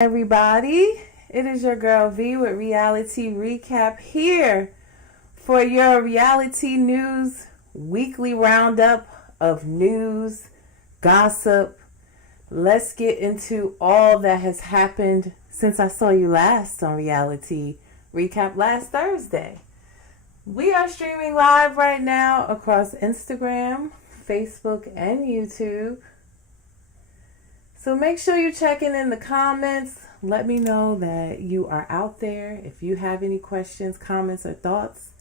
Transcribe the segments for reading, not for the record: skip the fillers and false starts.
Everybody, it is your girl V with Reality Recap here for your reality news weekly roundup of news, gossip. Let's get into all that has happened since I saw you last on Reality Recap last Thursday. We are streaming live right now across Instagram, Facebook, and YouTube. So make sure you're checking in the comments. Let me know that you are out there. If you have any questions, comments, or thoughts,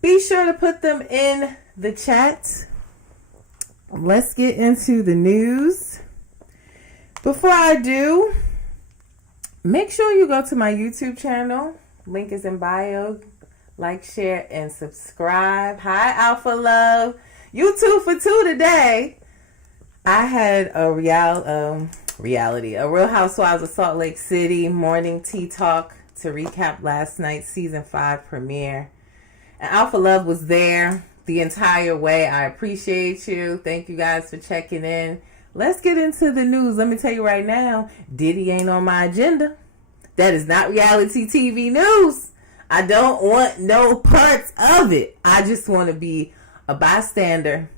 be sure to put them in the chat. Let's get into the news. Before I do, make sure you go to my YouTube channel. Link is in bio. Like, share, and subscribe. Hi, Alpha Love. You 2 for 2 today. I had a Real Housewives of Salt Lake City morning tea talk to recap last night's season 5 premiere. And Alpha Love was there the entire way. I appreciate you. Thank you guys for checking in. Let's get into the news. Let me tell you right now, Diddy ain't on my agenda. That is not reality TV news. I don't want no parts of it. I just want to be a bystander.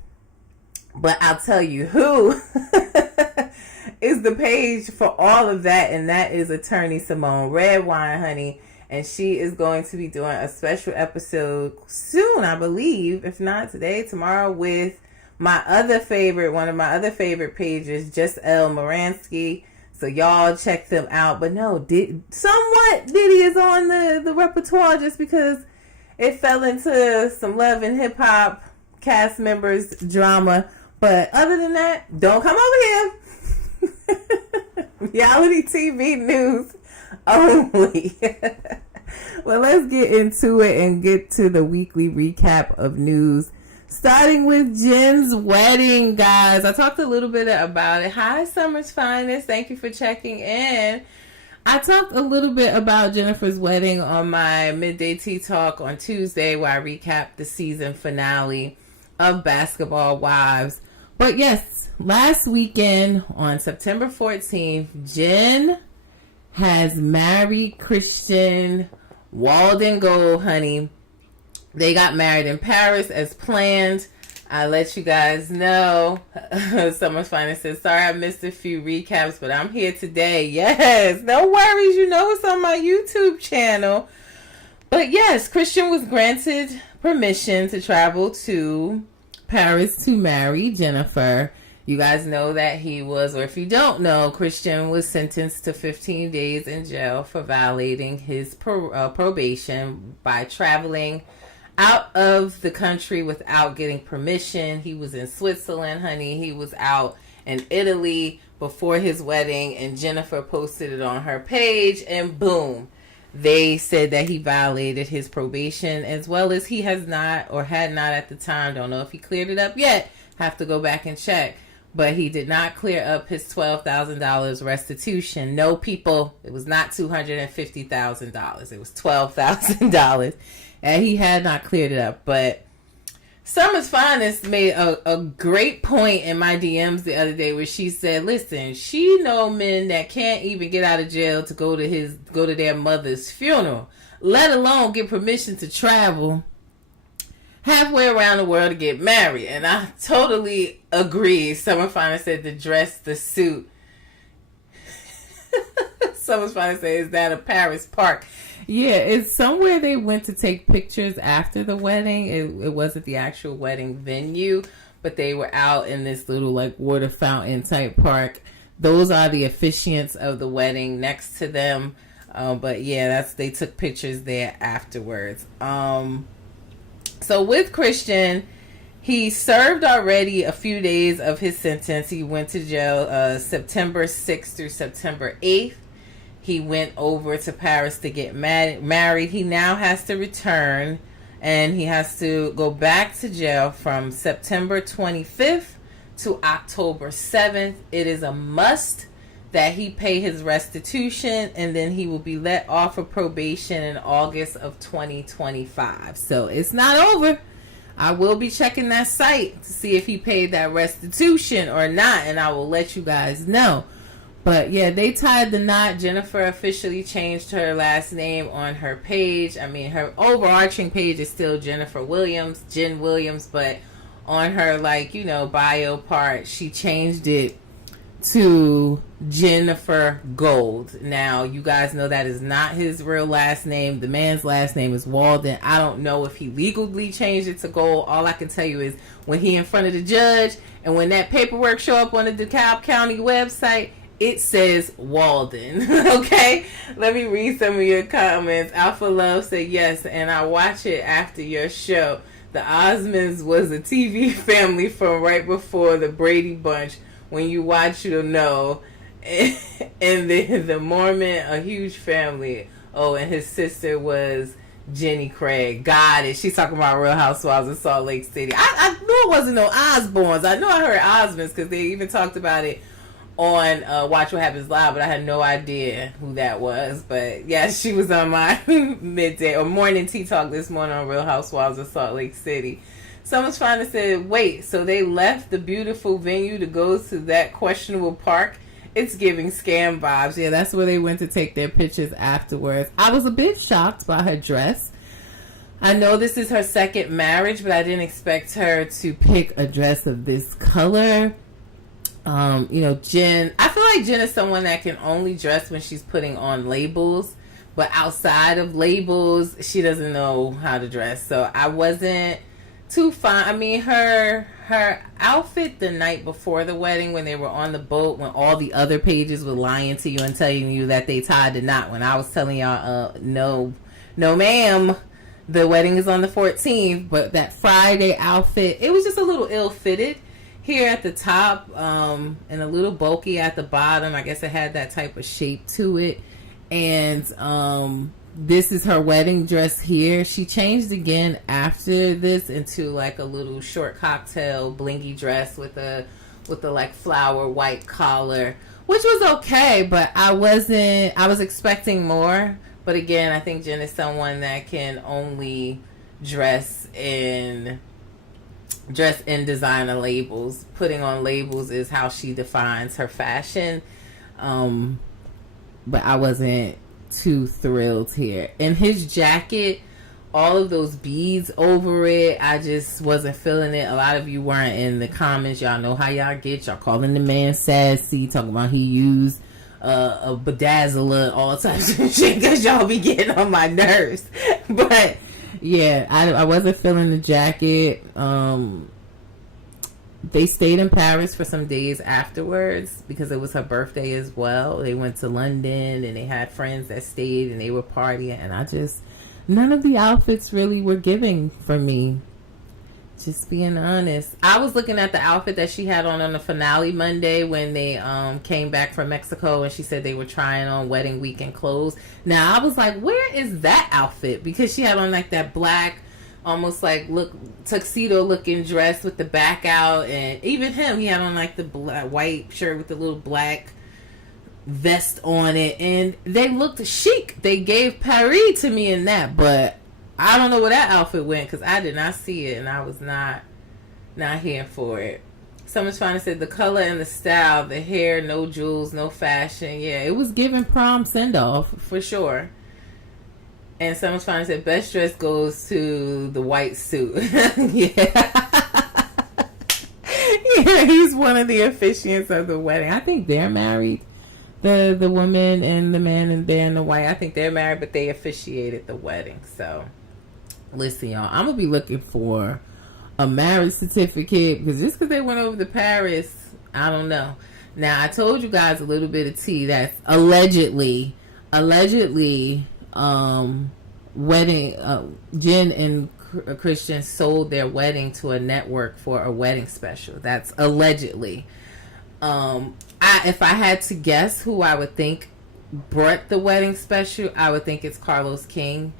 But I'll tell you who is the page for all of that, and that is attorney Simone Redwine, honey. And she is going to be doing a special episode soon, I believe. If not today, tomorrow, with my other favorite, one of my other favorite pages, Just L. Moransky. So y'all check them out. But no, Diddy is on the repertoire just because it fell into some Love and Hip Hop cast members drama. But other than that, don't come over here. Reality TV news only. Well, let's get into it and get to the weekly recap of news. Starting with Jen's wedding, guys. I talked a little bit about it. Hi, Summer's Finest. Thank you for checking in. I talked a little bit about Jennifer's wedding on my midday tea talk on Tuesday, where I recapped the season finale of Basketball Wives. But yes, last weekend on September 14th, Jen has married Christian Walden Gold, honey. They got married in Paris as planned. I let you guys know. Someone's finally said, sorry I missed a few recaps, but I'm here today. Yes, no worries. You know it's on my YouTube channel. But yes, Christian was granted permission to travel to Paris to marry Jennifer. You guys know that he was, or if you don't know, Christian was sentenced to 15 days in jail for violating his probation by traveling out of the country without getting permission. He was in Switzerland, honey. He was out in Italy before his wedding, and Jennifer posted it on her page, and boom, they said that he violated his probation, as well as he has not, or had not at the time. Don't know if he cleared it up yet. Have to go back and check. But he did not clear up his $12,000 restitution. No, people, it was not $250,000. It was $12,000. And he had not cleared it up. But Summer's Finest made a great point in my DMs the other day, where she said, listen, she know men that can't even get out of jail to go to their mother's funeral, let alone get permission to travel halfway around the world to get married. And I totally agree. Summer Finest said the dress, the suit. Summer's Finest said, is that a Paris park? Yeah, it's somewhere they went to take pictures after the wedding. It wasn't the actual wedding venue, but they were out in this little like water fountain type park. Those are the officiants of the wedding next to them. But yeah, they took pictures there afterwards. So with Christian, he served already a few days of his sentence. He went to jail September 6th through September 8th. He went over to Paris to get married. He now has to return, and he has to go back to jail from September 25th to October 7th. It is a must that he pay his restitution, and then he will be let off of probation in August of 2025. So it's not over. I will be checking that site to see if he paid that restitution or not, and I will let you guys know. But yeah, they tied the knot. Jennifer officially changed her last name on her page. I mean, her overarching page is still Jennifer Williams, Jen Williams, but on her, like, you know, bio part, she changed it to Jennifer Gold. Now, you guys know that is not his real last name. The man's last name is Walden. I don't know if he legally changed it to Gold. All I can tell you is when he in front of the judge and when that paperwork show up on the DeKalb County website, it says Walden. Okay? Let me read some of your comments. Alpha Love said, yes, and I watch it after your show. The Osmonds was a TV family from right before the Brady Bunch. When you watch, you'll know. And the Mormon, a huge family. Oh, and his sister was Jenny Craig. Got it. She's talking about Real Housewives of Salt Lake City. I knew it wasn't no Osbournes. I know I heard Osmonds because they even talked about it on Watch What Happens Live, but I had no idea who that was. But yeah, she was on my midday or morning tea talk this morning on Real Housewives of Salt Lake City. Someone's trying to say, wait, so they left the beautiful venue to go to that questionable park? It's giving scam vibes. Yeah, that's where they went to take their pictures afterwards. I was a bit shocked by her dress. I know this is her second marriage, but I didn't expect her to pick a dress of this color. You know, Jen, I feel like Jen is someone that can only dress when she's putting on labels, but outside of labels, she doesn't know how to dress. So I wasn't too fine. I mean, her outfit the night before the wedding when they were on the boat, when all the other pages were lying to you and telling you that they tied the knot, when I was telling y'all, no ma'am, the wedding is on the 14th, but that Friday outfit, it was just a little ill-fitted here at the top, and a little bulky at the bottom. I guess it had that type of shape to it. And this is her wedding dress here. She changed again after this into like a little short cocktail blingy dress with a like flower white collar, which was okay, but I was expecting more. But again, I think Jen is someone that can only dress in designer labels. Putting on labels is how she defines her fashion. But I wasn't too thrilled here. And his jacket, all of those beads over it, I just wasn't feeling it. A lot of you weren't in the comments. Y'all know how y'all get. Y'all calling the man sassy, talking about he used a bedazzler, all types of shit, because y'all be getting on my nerves. But yeah, I wasn't feeling the jacket. They stayed in Paris for some days afterwards because it was her birthday as well. They went to London and they had friends that stayed and they were partying, and none of the outfits really were giving for me. Just being honest. I was looking at the outfit that she had on the finale Monday when they came back from Mexico, and she said they were trying on wedding weekend clothes. Now I was like, where is that outfit? Because she had on like that black, almost like tuxedo looking dress with the back out, and even him, he had on like the white shirt with the little black vest on it, and they looked chic. They gave Paris to me in that, but I don't know where that outfit went because I did not see it, and I was not here for it. Someone's trying to say the color and the style, the hair, no jewels, no fashion. Yeah, it was giving prom send-off for sure. And someone's trying to say best dress goes to the white suit. Yeah. Yeah, he's one of the officiants of the wedding. I think they're married. The woman and the man, and they're in the white. I think they're married, but they officiated the wedding. So listen, y'all, I'm gonna be looking for a marriage certificate, because just because they went over to Paris, I don't know. Now, I told you guys a little bit of tea that's allegedly wedding, Jen and Christian sold their wedding to a network for a wedding special. That's allegedly. If I had to guess who I would think brought the wedding special, I would think it's Carlos King.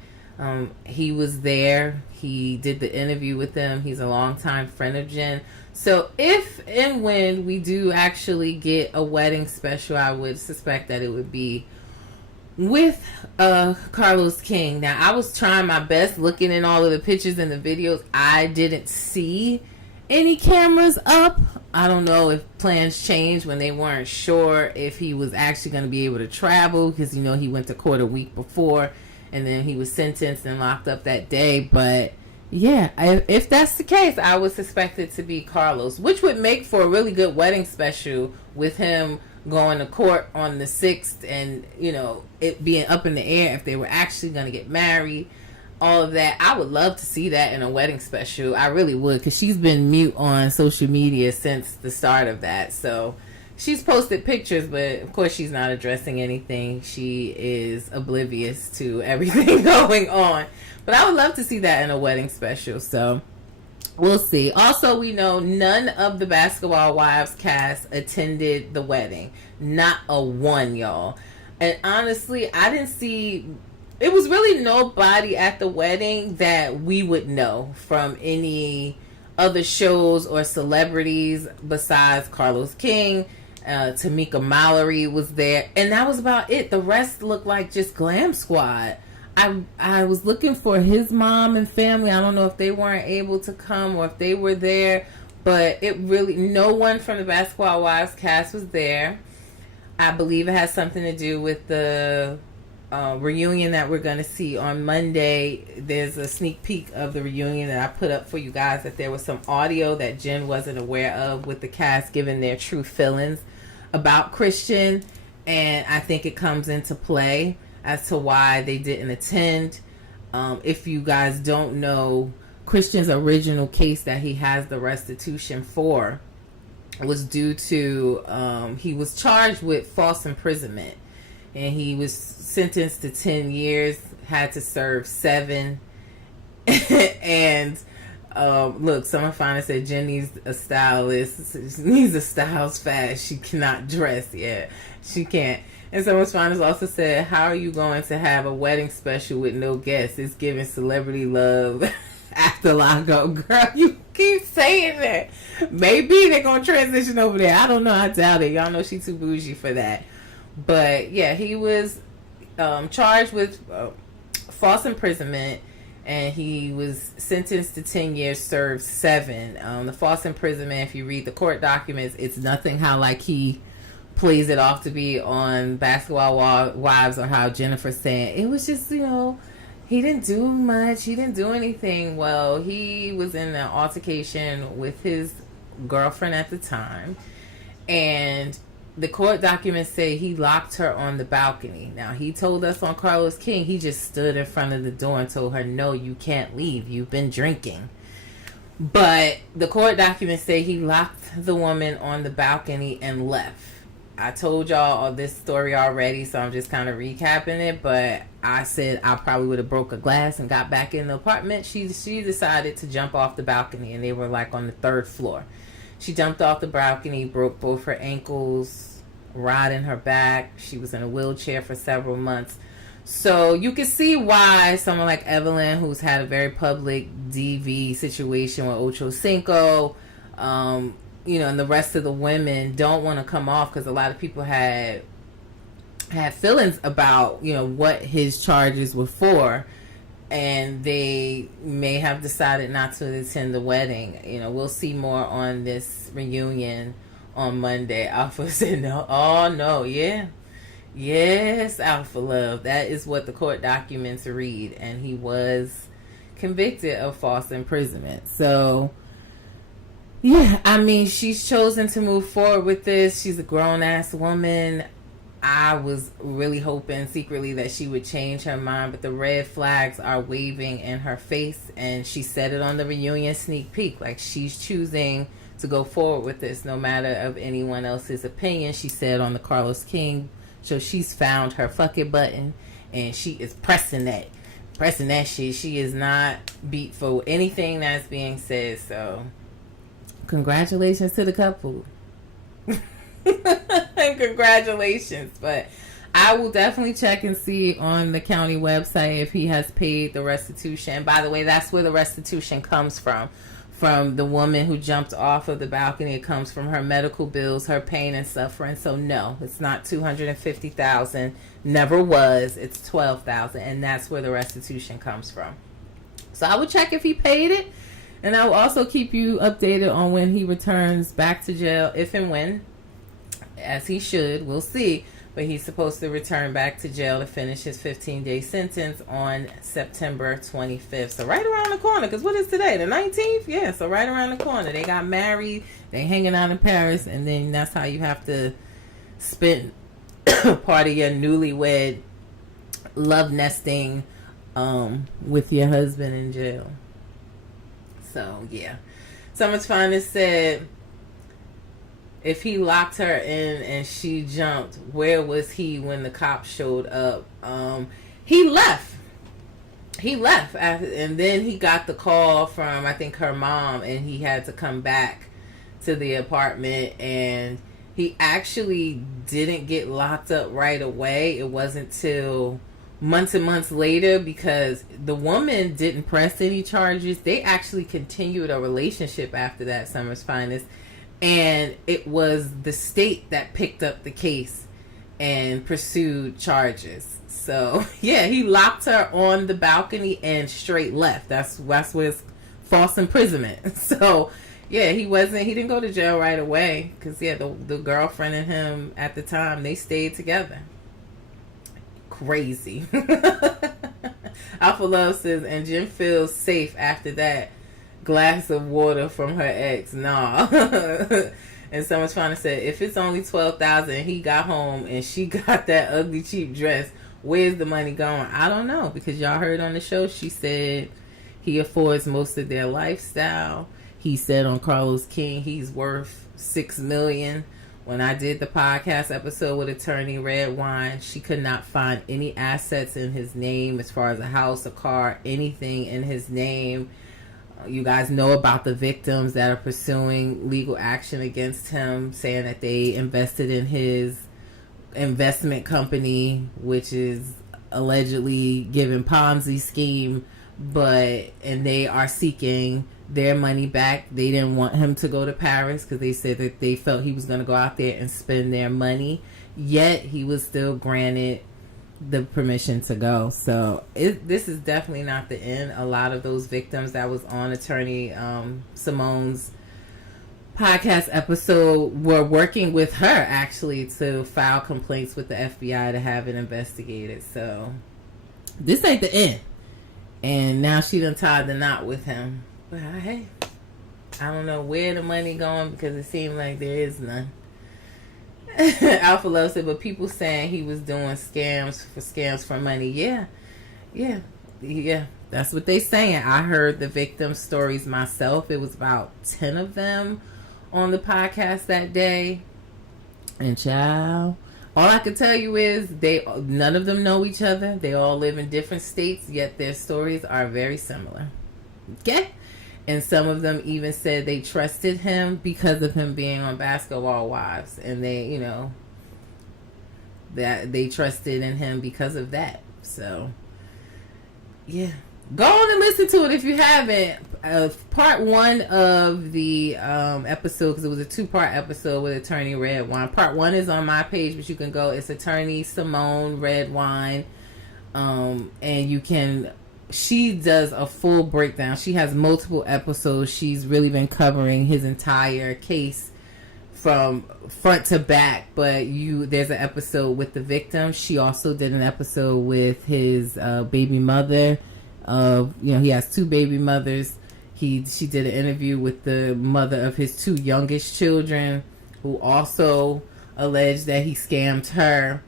He was there. He did the interview with them. He's a longtime friend of Jen. So if and when we do actually get a wedding special, I would suspect that it would be with Carlos King. Now, I was trying my best looking in all of the pictures and the videos. I didn't see any cameras up. I don't know if plans changed when they weren't sure if he was actually going to be able to travel, because he went to court a week before, and then he was sentenced and locked up that day. But yeah, if that's the case, I would suspect it to be Carlos, which would make for a really good wedding special with him going to court on the 6th, and it being up in the air if they were actually going to get married. All of that, I would love to see that in a wedding special. I really would, because she's been mute on social media since the start of that. So she's posted pictures, but of course she's not addressing anything. She is oblivious to everything going on. But I would love to see that in a wedding special. So we'll see. Also, we know none of the Basketball Wives cast attended the wedding. Not a one, y'all. And honestly, I didn't see... It was really nobody at the wedding that we would know from any other shows or celebrities besides Carlos King. Tamika Mallory was there, and that was about it. The rest looked like just Glam Squad. I was looking for his mom and family. I don't know if they weren't able to come or if they were there, but no one from the Basketball Wives cast was there. I believe it has something to do with the reunion that we're going to see on Monday. There's a sneak peek of the reunion that I put up for you guys, that there was some audio that Jen wasn't aware of with the cast giving their true feelings about Christian, and I think it comes into play as to why they didn't attend. If you guys don't know, Christian's original case that he has the restitution for was due to he was charged with false imprisonment, and he was sentenced to 10 years, had to serve 7. And look, someone finally said Jen needs a stylist. She needs a styles fast. She cannot dress yet. She can't. And someone finally also said, how are you going to have a wedding special with no guests? It's giving Celebrity Love after Lago. Girl, you keep saying that. Maybe they're going to transition over there. I don't know. I doubt it. Y'all know she's too bougie for that. But yeah, he was charged with false imprisonment, and he was sentenced to 10 years, served 7. The false imprisonment, if you read the court documents, it's nothing how like he plays it off to be on Basketball Wives, or how Jennifer's saying. It was just, he didn't do much. He didn't do anything. Well, he was in an altercation with his girlfriend at the time, and the court documents say he locked her on the balcony. Now, he told us on Carlos King, he just stood in front of the door and told her, no, you can't leave. You've been drinking. But the court documents say he locked the woman on the balcony and left. I told y'all this story already, so I'm just kind of recapping it. But I said I probably would have broke a glass and got back in the apartment. She decided to jump off the balcony, and they were like on the 3rd floor. She jumped off the balcony, broke both her ankles, rod in her back. She was in a wheelchair for several months. So you can see why someone like Evelyn, who's had a very public DV situation with Ocho Cinco, and the rest of the women don't want to come off, because a lot of people had feelings about, what his charges were for. And they may have decided not to attend the wedding. We'll see more on this reunion on Monday. Alpha said no. Oh, no. Yeah. Yes, Alpha Love. That is what the court documents read. And he was convicted of false imprisonment. So, yeah. I mean, she's chosen to move forward with this. She's a grown-ass woman. I was really hoping secretly that she would change her mind, but the red flags are waving in her face, and she said it on the reunion sneak peek, like she's choosing to go forward with this no matter of anyone else's opinion. She said on the Carlos King show, she's found her fuck it button, and she is pressing that shit. She is not beat for anything that's being said. So congratulations to the couple. Congratulations. But I will definitely check and see on the county website if he has paid the restitution. By the way, that's where the restitution comes from the woman who jumped off of the balcony. It comes from her medical bills, her pain and suffering. So no, it's not $250,000. Never was. It's $12,000, and that's where the restitution comes from. So I would check if he paid it. And I will also keep you updated on when he returns back to jail, if and when, as he should. We'll see. But he's supposed to return back to jail to finish his 15-day sentence on September 25th. So right around the corner, because what is today? The 19th? Yeah, so right around the corner. They got married. They hanging out in Paris. And then that's how you have to spend part of your newlywed love nesting with your husband in jail. So, yeah. Someone's finally said, if he locked her in and she jumped, where was he when the cops showed up? He left. He left. And then he got the call from, I think, her mom, and he had to come back to the apartment. And he actually didn't get locked up right away. It wasn't till months and months later, because the woman didn't press any charges. They actually continued a relationship after that, Summer's Finest. And it was the state that picked up the case and pursued charges. So, yeah, he locked her on the balcony and straight left. That's where it's false imprisonment. So, yeah, he didn't go to jail right away. Because, yeah, the girlfriend and him at the time, they stayed together. Crazy. Alpha Love says, and Jim feels safe after that glass of water from her ex. Nah. And someone's trying to say, if it's only $12,000 he got home and she got that ugly cheap dress, where's the money going? I don't know, because y'all heard on the show she said he affords most of their lifestyle. He said on Carlos King he's worth $6 million. When I did the podcast episode with attorney Redwine, she could not find any assets in his name as far as a house, a car, anything in his name. You guys know about the victims that are pursuing legal action against him, saying that they invested in his investment company, which is allegedly given Ponzi scheme, and they are seeking their money back. They didn't want him to go to Paris because they said that they felt he was going to go out there and spend their money, yet he was still granted the permission to go. So this is definitely not the end. A lot of those victims that was on attorney Simone's podcast episode were working with her actually to file complaints with the FBI to have it investigated. So this ain't the end. And now she done tied the knot with him. But hey, I don't know where the money going, because it seemed like there is none. Alpha Love said, but people saying he was doing scams for money. Yeah. That's what they saying. I heard the victim stories myself. It was about 10 of them on the podcast that day. And child, all I can tell you is none of them know each other. They all live in different states, yet their stories are very similar. Okay? And some of them even said they trusted him because of him being on Basketball Wives. And they, that they trusted in him because of that. So, yeah. Go on and listen to it if you haven't. Part 1 of the episode, because it was a 2-part episode with attorney Redwine. Part 1 is on my page, but you can go. It's attorney Simone Redwine. And you can... She does a full breakdown. She has multiple episodes. She's really been covering his entire case from front to back. But there's an episode with the victim. She also did an episode with his baby mother. He has 2 baby mothers. She did an interview with the mother of his 2 youngest children, who also alleged that he scammed her.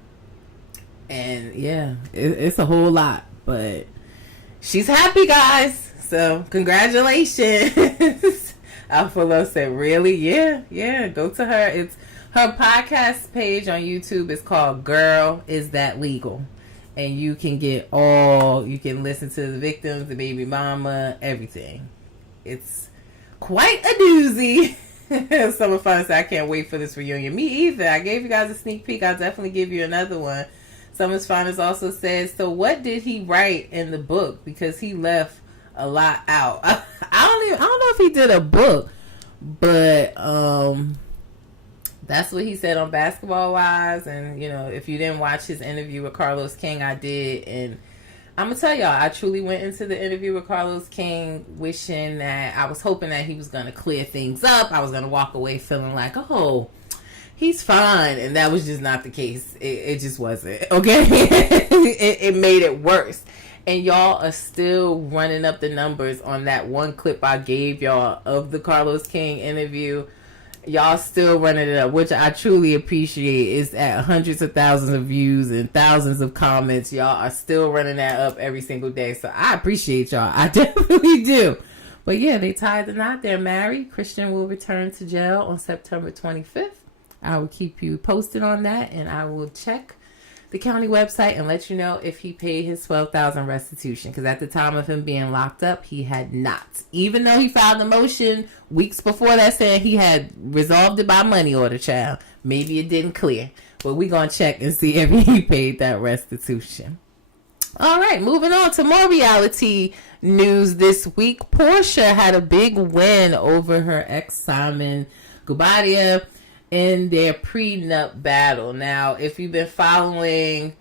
And yeah, it's a whole lot, but she's happy, guys. So congratulations. Alpha Love said, really? Yeah. Go to her. It's her podcast page on YouTube is called Girl, Is That Legal? And you can you can listen to the victims, the baby mama, everything. It's quite a doozy. Summer Fun said, I can't wait for this reunion. Me either. I gave you guys a sneak peek. I'll definitely give you another one. Summer's Finest also says, so what did he write in the book? Because he left a lot out. I don't know if he did a book, but that's what he said on Basketball Wives. And if you didn't watch his interview with Carlos King, I did, and I'm gonna tell y'all, I truly went into the interview with Carlos King wishing that I was hoping that he was gonna clear things up. I was gonna walk away feeling like, oh, he's fine, and that was just not the case. It just wasn't. Okay, it made it worse. And y'all are still running up the numbers on that one clip I gave y'all of the Carlos King interview. Y'all still running it up, which I truly appreciate. It's at hundreds of thousands of views and thousands of comments. Y'all are still running that up every single day. So I appreciate y'all. I definitely do. But yeah, they tied the knot. They're married. Christian will return to jail on September 25th. I will keep you posted on that, and I will check the county website and let you know if he paid his $12,000 restitution, because at the time of him being locked up, he had not. Even though he filed a motion weeks before that saying he had resolved it by money order, child. Maybe it didn't clear, but we're going to check and see if he paid that restitution. All right, moving on to more reality news this week. Portia had a big win over her ex Simon Guobadia in their prenup battle. Now, if you've been following,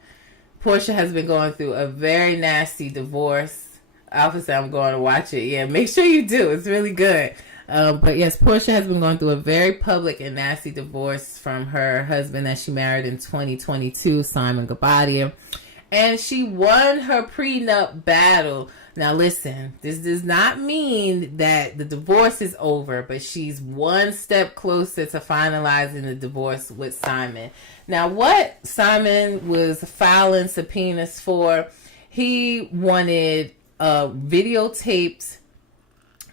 Portia has been going through a very nasty divorce. Alpha said I'm going to watch it. Yeah, make sure you do. It's really good. But yes, Portia has been going through a very public and nasty divorce from her husband that she married in 2022, Simon Guobadia. And she won her prenup battle. Now listen, this does not mean that the divorce is over, but she's one step closer to finalizing the divorce with Simon. Now what Simon was filing subpoenas for, he wanted a videotaped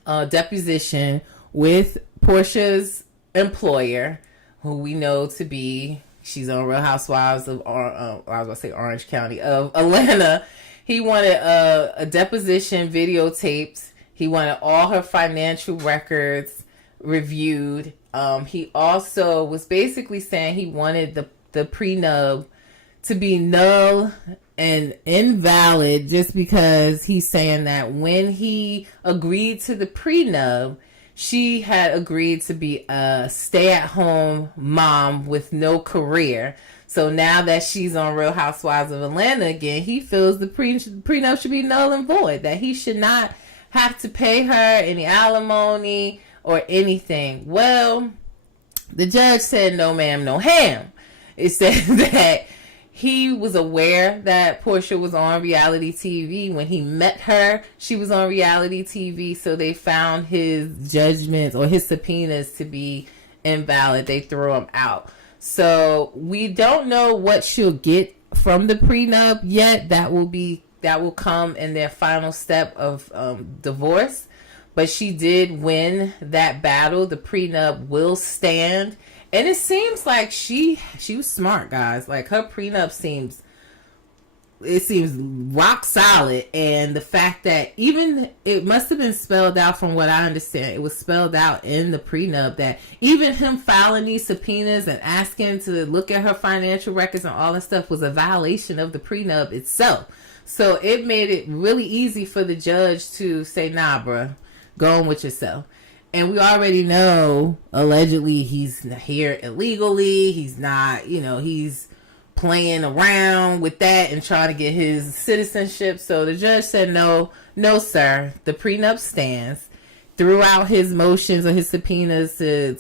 deposition with Portia's employer, who we know to be, she's on Real Housewives of Orange County of Atlanta. He wanted a deposition videotaped. He wanted all her financial records reviewed. He also was basically saying he wanted the prenup to be null and invalid, just because he's saying that when he agreed to the prenup, she had agreed to be a stay-at-home mom with no career. So now that she's on Real Housewives of Atlanta again, he feels the prenup should be null and void, that he should not have to pay her any alimony or anything. Well, the judge said no ma'am, no ham. It said that he was aware that Portia was on reality TV. When he met her, she was on reality TV. So they found his judgments or his subpoenas to be invalid. They threw him out. So we don't know what she'll get from the prenup yet. That will come in their final step of divorce. But she did win that battle. The prenup will stand. And it seems like she was smart, guys. Like, her prenup seems rock solid. And the fact that even it must have been spelled out, from what I understand, it was spelled out in the prenup that even him filing these subpoenas and asking to look at her financial records and all that stuff was a violation of the prenup itself. So it made it really easy for the judge to say, nah, bruh, go on with yourself. And we already know, allegedly, he's here illegally. He's not, he's playing around with that and trying to get his citizenship. So the judge said, no, sir. The prenup stands. Threw out his motions or his subpoenas to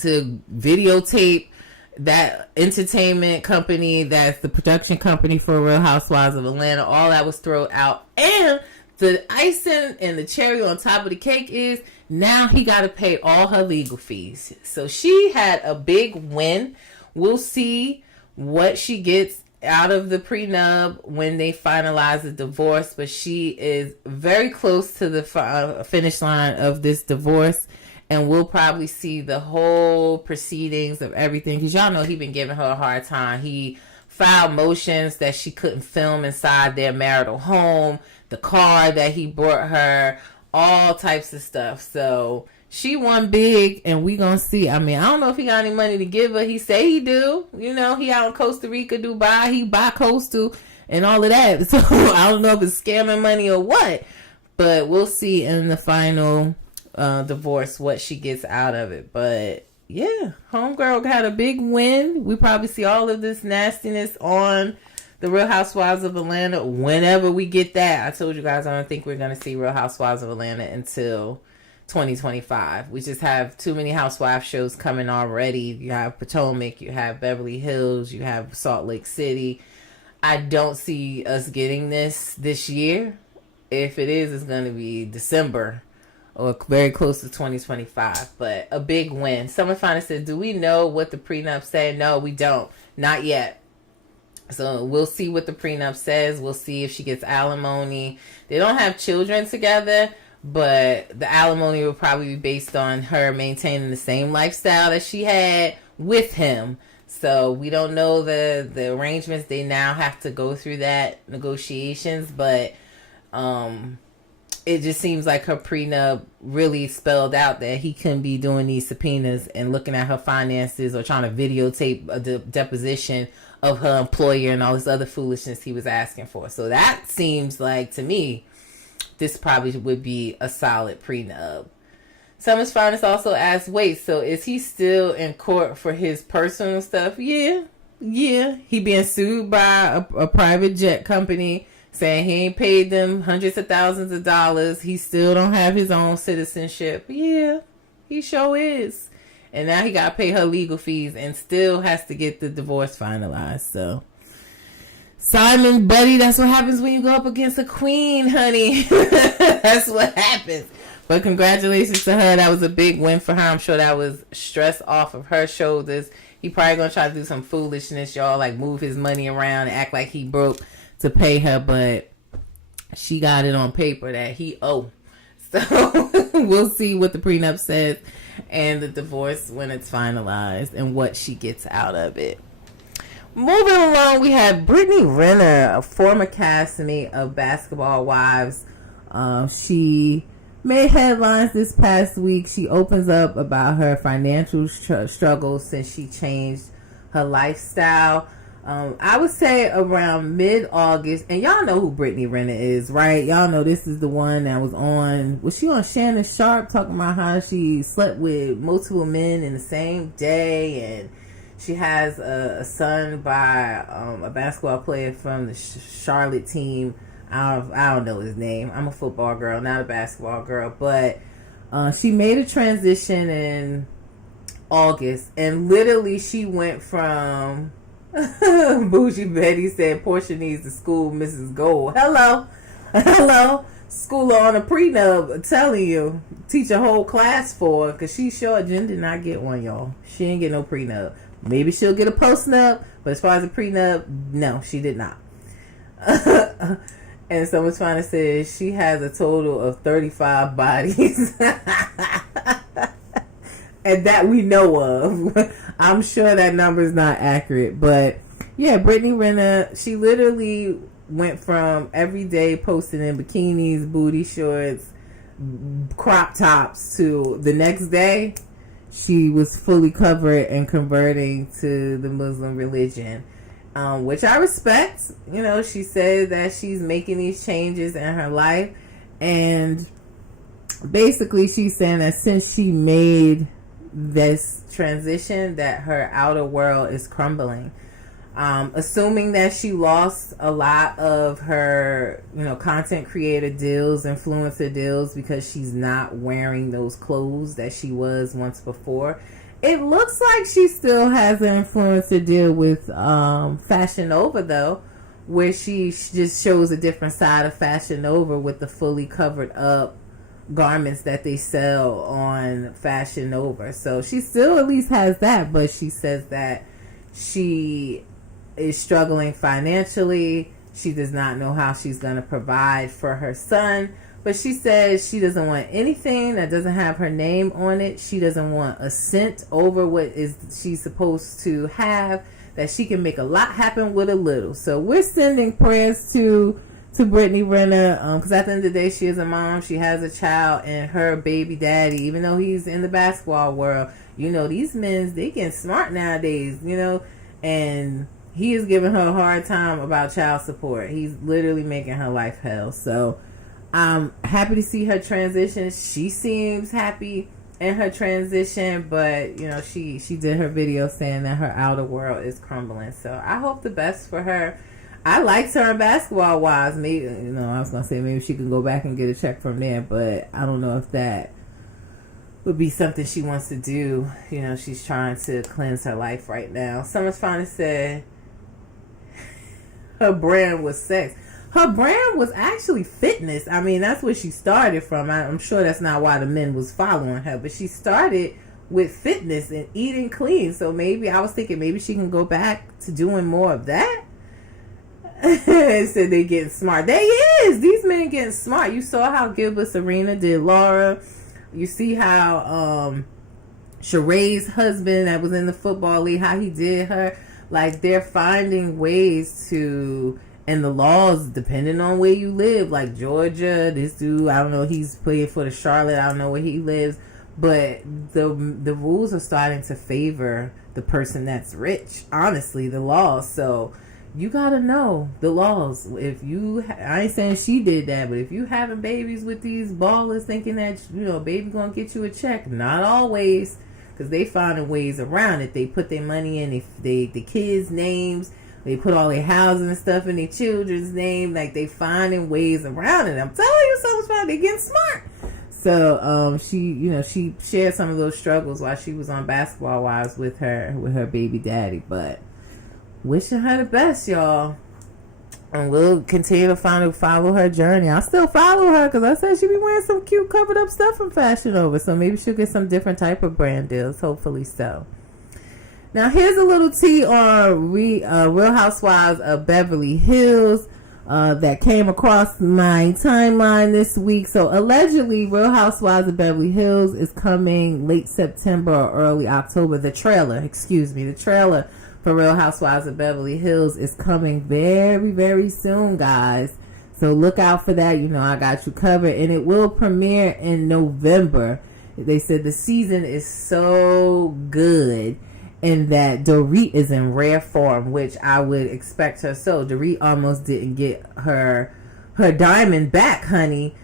videotape that entertainment company, that's the production company for Real Housewives of Atlanta. All that was thrown out. And the icing and the cherry on top of the cake is now he got to pay all her legal fees. So she had a big win. We'll see what she gets out of the prenup when they finalize the divorce. But she is very close to the finish line of this divorce. And we'll probably see the whole proceedings of everything. Because y'all know he's been giving her a hard time. He filed motions that she couldn't film inside their marital home. The car that he brought her, all types of stuff. So she won big, and we gonna see. I mean, I don't know if he got any money to give her. He say he do. He out in Costa Rica, Dubai. He bi-coastal and all of that. So I don't know if it's scamming money or what. But we'll see in the final divorce what she gets out of it. But yeah, homegirl had a big win. We probably see all of this nastiness on the Real Housewives of Atlanta whenever we get that. I told you guys I don't think we're going to see Real Housewives of Atlanta until 2025. We just have too many housewife shows coming already. You have Potomac, you have Beverly Hills, you have Salt Lake City. I don't see us getting this year. If it is, it's going to be December or very close to 2025. But a big win. Someone finally said, do we know what the prenup said? No, we don't. Not yet. So we'll see what the prenup says. We'll see if she gets alimony. They don't have children together, but the alimony will probably be based on her maintaining the same lifestyle that she had with him. So we don't know the arrangements. They now have to go through that negotiations, but it just seems like her prenup really spelled out that he couldn't be doing these subpoenas and looking at her finances or trying to videotape a deposition of her employer and all this other foolishness he was asking for. So that seems like, to me, this probably would be a solid prenup. Summer's Finest also asked, wait, so is he still in court for his personal stuff? Yeah. He being sued by a private jet company saying he ain't paid them hundreds of thousands of dollars. He still don't have his own citizenship. Yeah, he sure is. And now he got to pay her legal fees and still has to get the divorce finalized. So, Simon, buddy, that's what happens when you go up against a queen, honey. That's what happens. But congratulations to her. That was a big win for her. I'm sure that was stress off of her shoulders. He probably going to try to do some foolishness, y'all, like move his money around and act like he broke to pay her, but she got it on paper that he owed. So we'll see what the prenup says and the divorce when it's finalized and what she gets out of it. Moving along, we have Brittany Renner, a former castmate of Basketball Wives. She made headlines this past week. She opens up about her financial struggles since she changed her lifestyle. I would say around mid-August, and y'all know who Brittany Renner is, right? Y'all know this is the one that was she on Shannon Sharp talking about how she slept with multiple men in the same day, and she has a son by a basketball player from the Charlotte team. I don't know his name. I'm a football girl, not a basketball girl, but she made a transition in August, and literally she went from Bougie Betty said Portia needs to school Mrs. Gold. Hello. Schooler on a prenup, telling you, teach a whole class for her, because she sure Jen did not get one, y'all. She didn't get no prenup. Maybe she'll get a postnup, but as far as a prenup, no, she did not. And someone's trying to say she has a total of 35 bodies. And that we know of. I'm sure that number is not accurate. But yeah, Brittany Renner, she literally went from every day posting in bikinis, booty shorts, crop tops, to the next day she was fully covered and converting to the Muslim religion. Which I respect. You know, she said that she's making these changes in her life. And basically she's saying that since she made this transition, that her outer world is crumbling. Assuming that she lost a lot of her, content creator deals, influencer deals, because she's not wearing those clothes that she was once before. It looks like she still has an influencer deal with Fashion Nova, though, where she just shows a different side of Fashion Nova with the fully covered up garments that they sell on Fashion Nova. So she still at least has that, but she says that she is struggling financially. She does not know how she's going to provide for her son, but she says she doesn't want anything that doesn't have her name on it. She doesn't want a cent over what is she's supposed to have, that she can make a lot happen with a little. So we're sending prayers to Brittany Renner, because at the end of the day, she is a mom. She has a child, and her baby daddy, even though he's in the basketball world, these men, they getting smart nowadays, and he is giving her a hard time about child support. He's literally making her life hell. So I'm happy to see her transition. She seems happy in her transition, but she did her video saying that her outer world is crumbling. So I hope the best for her. I liked her in Basketball Wives. Maybe, I was gonna say maybe she could go back and get a check from there, but I don't know if that would be something she wants to do. She's trying to cleanse her life right now. Someone's trying to say her brand was sex. Her brand was actually fitness. I mean, that's where she started from. I'm sure that's not why the men was following her, but she started with fitness and eating clean. So maybe I was thinking maybe she can go back to doing more of that. Said they getting smart. They is. These men getting smart. You saw how Gilbert Serena did Laura. You see how Sheree's husband that was in the football league, how he did her. Like, they're finding ways to, and the laws, depending on where you live, like Georgia, this dude, I don't know, he's playing for the Charlotte, I don't know where he lives, but the rules are starting to favor the person that's rich, honestly, the laws. So you gotta know the laws. If you, I ain't saying she did that, but if you having babies with these ballers thinking that, baby gonna get you a check, not always, because they finding ways around it. They put their money in the kids' names. They put all their housing and stuff in their children's name. Like, they finding ways around it. I'm telling you, someone's fine. They getting smart. So she shared some of those struggles while she was on Basketball Wives with her baby daddy. But wishing her the best, y'all. And we'll continue to follow her journey. I'll still follow her because I said she be wearing some cute covered up stuff from Fashion Nova. So maybe she'll get some different type of brand deals. Hopefully so. Now here's a little tea on Real Housewives of Beverly Hills that came across my timeline this week. So allegedly Real Housewives of Beverly Hills is coming late September or early October. The trailer for Real Housewives of Beverly Hills is coming very, very soon, guys. So look out for that. I got you covered. And it will premiere in November. They said the season is so good and that Dorit is in rare form, which I would expect her. So Dorit almost didn't get her diamond back, honey.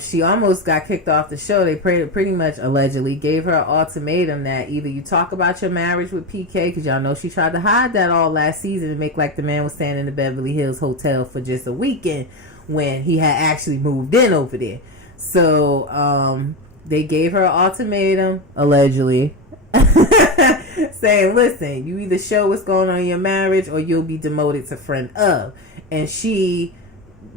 She almost got kicked off the show. They pretty much allegedly gave her an ultimatum that either you talk about your marriage with PK, because y'all know she tried to hide that all last season and make like the man was staying in the Beverly Hills hotel for just a weekend when he had actually moved in over there. So they gave her an ultimatum, allegedly, saying, listen, you either show what's going on in your marriage or you'll be demoted to friend of. And she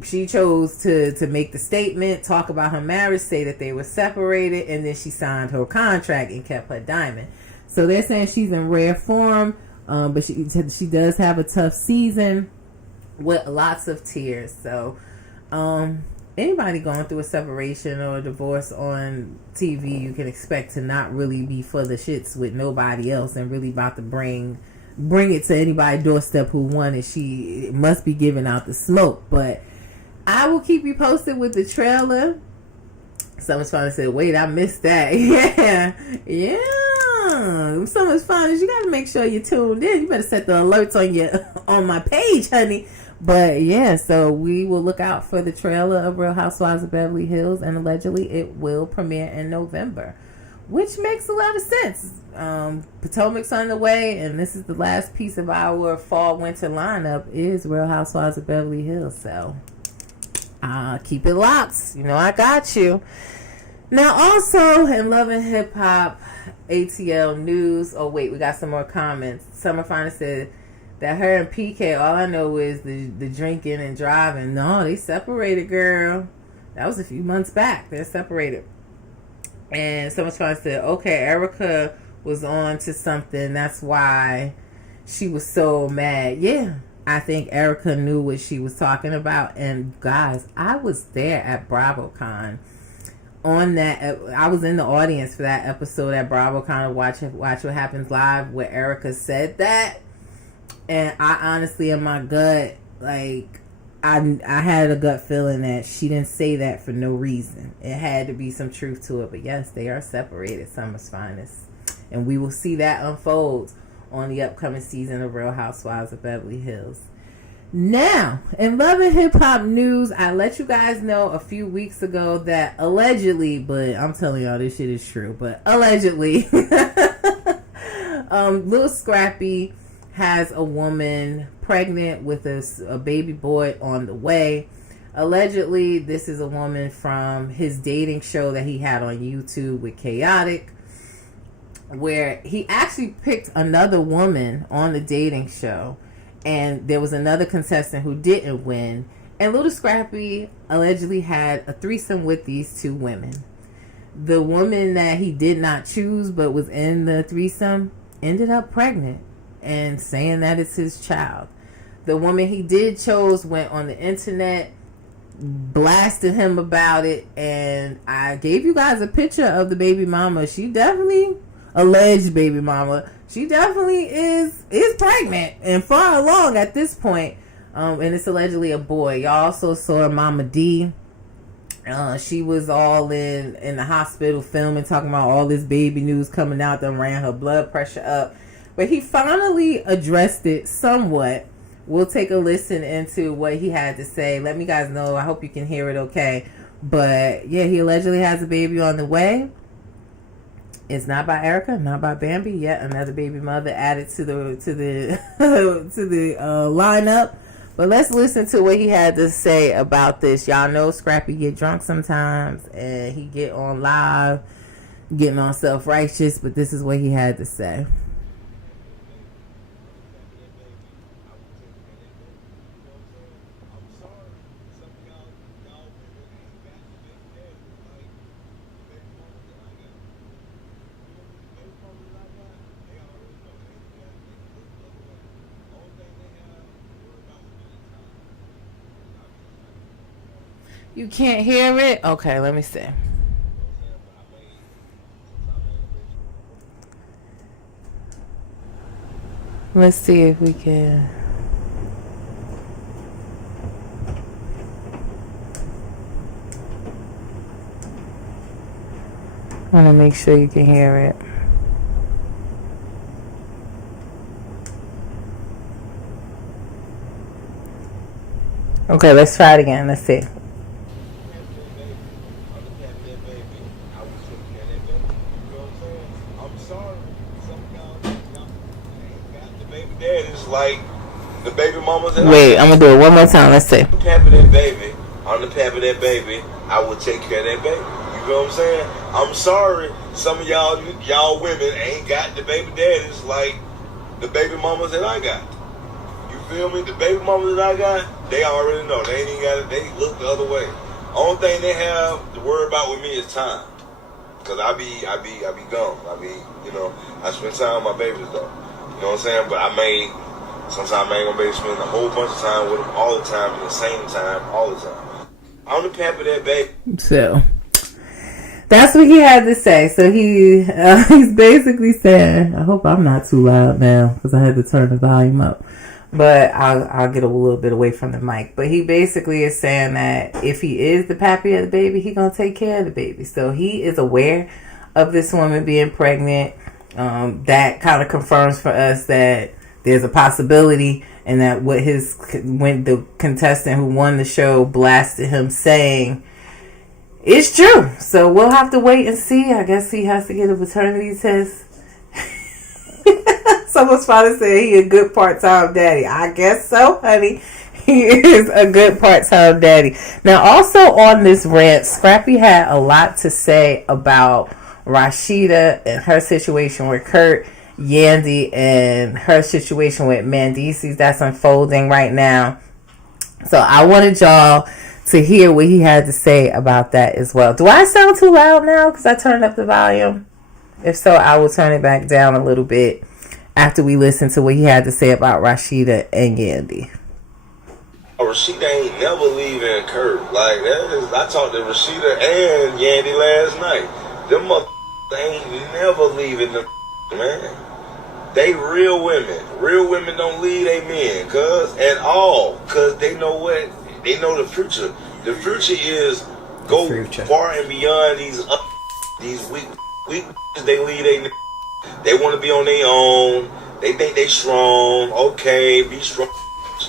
chose to make the statement, talk about her marriage, say that they were separated, and then she signed her contract and kept her diamond. So they're saying she's in rare form, but she does have a tough season with lots of tears. So anybody going through a separation or a divorce on TV, you can expect to not really be for the shits with nobody else and really about to bring it to anybody's doorstep who won it. She must be giving out the smoke. But I will keep you posted with the trailer. Someone's trying to say, wait, I missed that. Yeah. Someone's fun. You got to make sure you're tuned in. You better set the alerts on my page, honey. But yeah, so we will look out for the trailer of Real Housewives of Beverly Hills, and allegedly it will premiere in November, which makes a lot of sense. Potomac's on the way, and this is the last piece of our fall-winter lineup is Real Housewives of Beverly Hills. So keep it locked. I got you. Now, also in Love and Hip Hop ATL news. Oh wait, we got some more comments. Summer Finer said that her and PK, all I know is the drinking and driving. No, they separated, girl. That was a few months back. They're separated. And someone's trying to say, okay, Erica was on to something. That's why she was so mad. Yeah, I think Erica knew what she was talking about. And guys, I was there at BravoCon. On that, I was in the audience for that episode at BravoCon, Watch What Happens Live, where Erica said that. And I honestly, in my gut, like, I had a gut feeling that she didn't say that for no reason. It had to be some truth to it. But yes, they are separated, Summer's Finest. And we will see that unfold on the upcoming season of Real Housewives of Beverly Hills. Now, in Love and Hip Hop news, I let you guys know a few weeks ago that allegedly, but I'm telling y'all this shit is true, but allegedly, Lil Scrappy has a woman pregnant with a baby boy on the way. Allegedly, this is a woman from his dating show that he had on YouTube with Chaotic, where he actually picked another woman on the dating show, and there was another contestant who didn't win, and Little Scrappy allegedly had a threesome with these two women. The woman that he did not choose but was in the threesome ended up pregnant and saying that it's his child. The woman he did chose went on the internet, blasted him about it, and I gave you guys a picture of the baby mama. She definitely, alleged baby mama, she definitely is pregnant and far along at this point. And it's allegedly a boy. Y'all also saw Mama D. She was all in the hospital filming, talking about all this baby news coming out that ran her blood pressure up. But he finally addressed it somewhat. We'll take a listen into what he had to say. Let me guys know. I hope you can hear it okay. But yeah, he allegedly has a baby on the way. It's not by Erica, not by Bambi. Yet another baby mother added to the to the lineup. But let's listen to what he had to say about this. Y'all know Scrappy get drunk sometimes, and he get on live, getting on self-righteous. But this is what he had to say. You can't hear it? Okay, let me see. Let's see if we can. I want to make sure you can hear it. Okay, let's try it again. Let's see. Like the baby mamas and wait, I'm gonna do it one more time. Let's see. I'm the pap of that baby. I'm the pap of that baby. I will take care of that baby. You know what I'm saying? I'm sorry, some of y'all women ain't got the baby daddies like the baby mamas that I got. You feel me? The baby mamas that I got, they already know. They ain't even got it. They look the other way. Only thing they have to worry about with me is time. Cause I be gone. I spend time with my babies though. You know what I'm saying? But sometimes I ain't gonna be able to spend a whole bunch of time with them all the time, at the same time, all the time. I'm the pap of that baby. So that's what he had to say. So he's basically saying, I hope I'm not too loud now because I had to turn the volume up. But I'll get a little bit away from the mic. But he basically is saying that if he is the pappy of the baby, he gonna take care of the baby. So he is aware of this woman being pregnant. That kind of confirms for us that there's a possibility, and that when the contestant who won the show blasted him saying it's true. So we'll have to wait and see. I guess he has to get a paternity test. Someone's trying to say he a good part-time daddy. I guess so, honey. He is a good part-time daddy. Now, also on this rant, Scrappy had a lot to say about Rashida and her situation with Kurt, Yandy and her situation with Mendeecees that's unfolding right now. So I wanted y'all to hear what he had to say about that as well. Do I sound too loud now because I turned up the volume? If so, I will turn it back down a little bit after we listen to what he had to say about Rashida and Yandy. Rashida ain't never leaving Kurt. Like, I talked to Rashida and Yandy last night. Them motherfuckers ain't never leaving them, man. They real women. Real women don't leave their men, at all. Cause they know what? They know the future. The future is go far and beyond these weak they leave they want to be on their own. They think they strong. Okay, be strong.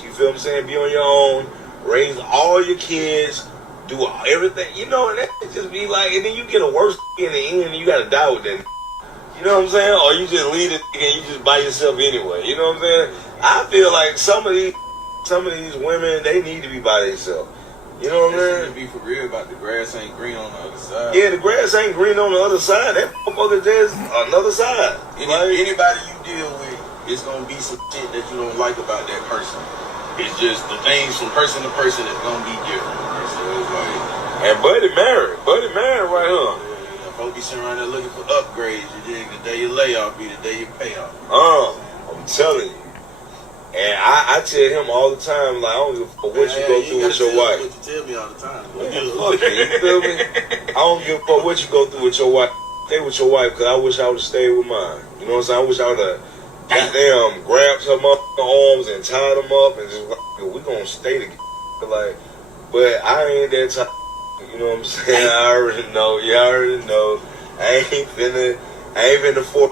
You feel what I'm saying? Be on your own. Raise all your kids. Do everything. And that just be like, and then you get a worse in the end and you gotta die with that. You You know what I'm saying? Or you just leave it and you just by yourself anyway. You know what I'm saying? I feel like some of these women, they need to be by themselves. You know what I'm saying? Be for real about the grass ain't green on the other side. Yeah, the grass ain't green on the other side. That motherfucker just another side. Anybody you deal with, it's gonna be some shit that you don't like about that person. It's just the things from person to person that's gonna be different. So it's like, and Buddy married right here. Folks be sitting around there looking for upgrades. You dig? The day you layoff be the day you pay off. I'm telling you. And I tell him all the time, like, I don't give a fuck what you go through with your wife. What you tell me all the time. Fuck you, you feel me? I don't give a fuck what you go through with your wife. Stay with your wife, because I wish I would have stayed with mine. You know what I'm saying? I wish I would have goddamn grabbed her arms and tied them up and just like, we gonna stay together. Like, but I ain't that type. You know what I'm saying? I already know. You already know. I ain't finna force.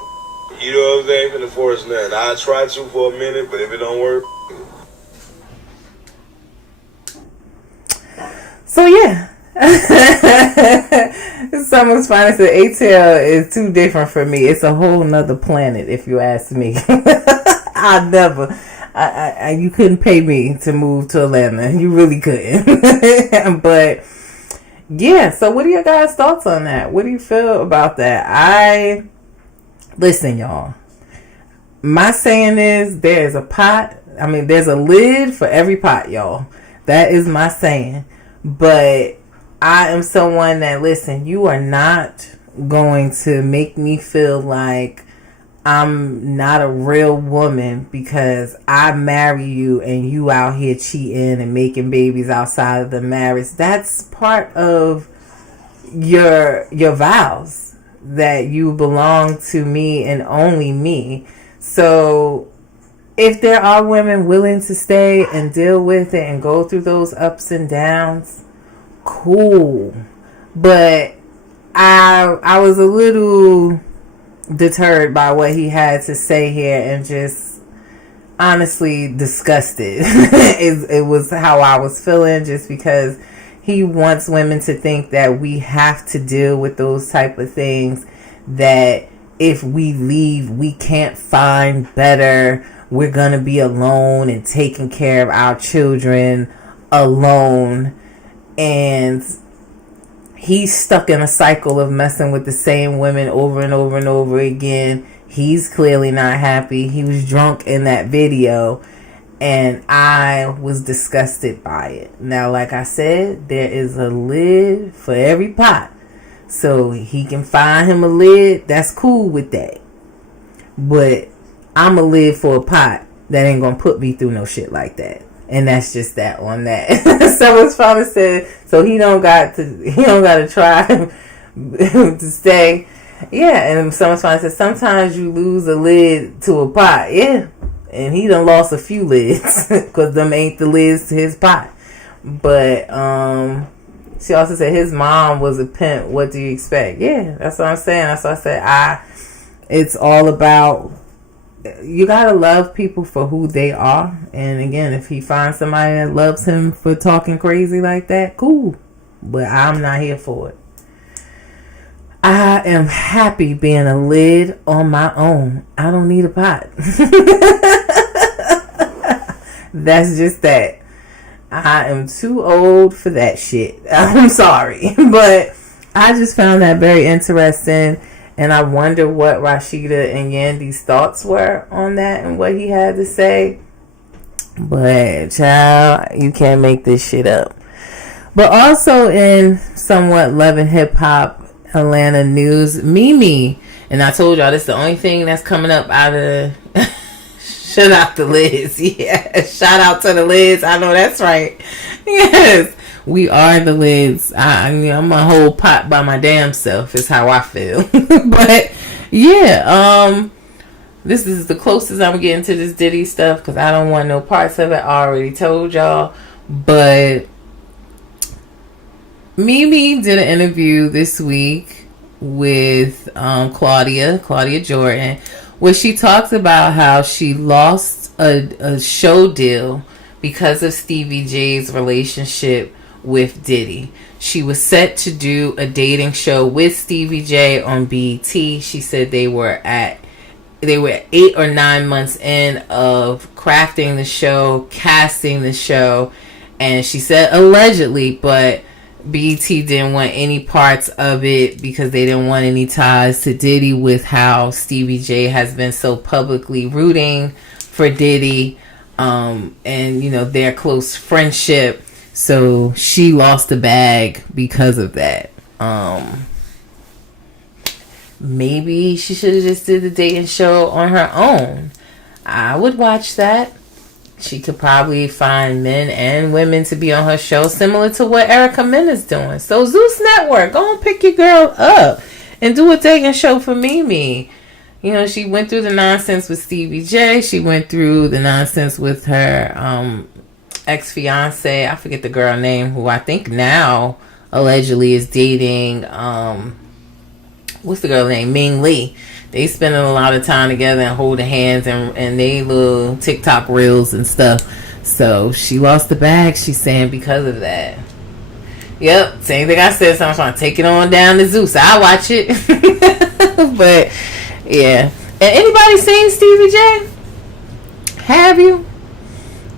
You know what I'm saying? I ain't finna force nothing. I try to for a minute, but if it don't work. So yeah. Someone's finally said ATL is too different for me. It's a whole nother planet, if you ask me. I never. You couldn't pay me to move to Atlanta. You really couldn't. But yeah, so what are your guys' thoughts on that? What do you feel about that? Listen, y'all. My saying is there's a lid for every pot, y'all. That is my saying. But I am someone that, listen, you are not going to make me feel like I'm not a real woman because I marry you and you out here cheating and making babies outside of the marriage. That's part of your vows that you belong to me and only me. So if there are women willing to stay and deal with it and go through those ups and downs, cool. But I was a little deterred by what he had to say here and just honestly disgusted. It was how I was feeling, just because he wants women to think that we have to deal with those type of things, that if we leave we can't find better, we're gonna be alone and taking care of our children alone. And he's stuck in a cycle of messing with the same women over and over and over again. He's clearly not happy. He was drunk in that video, and I was disgusted by it. Now, like I said, there is a lid for every pot. So he can find him a lid. That's cool with that. But I'm a lid for a pot that ain't gonna put me through no shit like that. And that's just that on that. Someone's probably said, so he don't got to try to stay. Yeah, and someone's probably said, sometimes you lose a lid to a pot. Yeah, and he done lost a few lids because them ain't the lids to his pot. But she also said his mom was a pimp. What do you expect? Yeah, that's what I'm saying. That's what I said. It's all about, you gotta love people for who they are. And again, if he finds somebody that loves him for talking crazy like that, cool. But I'm not here for it. I am happy being a lid on my own. I don't need a pot. That's just that. I am too old for that shit. I'm sorry. But I just found that very interesting. And I wonder what Rashida and Yandy's thoughts were on that and what he had to say. But, child, you can't make this shit up. But also in somewhat Love and Hip Hop Atlanta news, Mimi. And I told y'all this is the only thing that's coming up out of... Shout out the Liz. Yeah, shout out to the Liz. I know that's right. Yes. We are the Lids. I'm a whole pot by my damn self is how I feel. But yeah, this is the closest I'm getting to this Diddy stuff because I don't want no parts of it. I already told y'all. But Mimi did an interview this week with Claudia Jordan, where she talks about how she lost a show deal because of Stevie J's relationship with Diddy. She was set to do a dating show with Stevie J on BET. She said they were 8 or 9 months in of crafting the show, casting the show, and she said allegedly, but BET didn't want any parts of it because they didn't want any ties to Diddy, with how Stevie J has been so publicly rooting for Diddy, and their close friendship. So she lost the bag because of that. Maybe she should have just did the dating show on her own. I would watch that. She could probably find men and women to be on her show, similar to what Erica Mena is doing. So Zeus Network, go and pick your girl up and do a dating show for Mimi. She went through the nonsense with Stevie J. She went through the nonsense with her ex-fiance. I forget the girl name, who I think now allegedly is dating, what's the girl name? Ming Lee. They spending a lot of time together and holding hands and they little TikTok reels and stuff. So she lost the bag, she's saying, because of that. Yep, same thing I said. So I'm trying to take it on down to Zeus. I'll watch it. But yeah. And anybody seen Stevie J? Have you?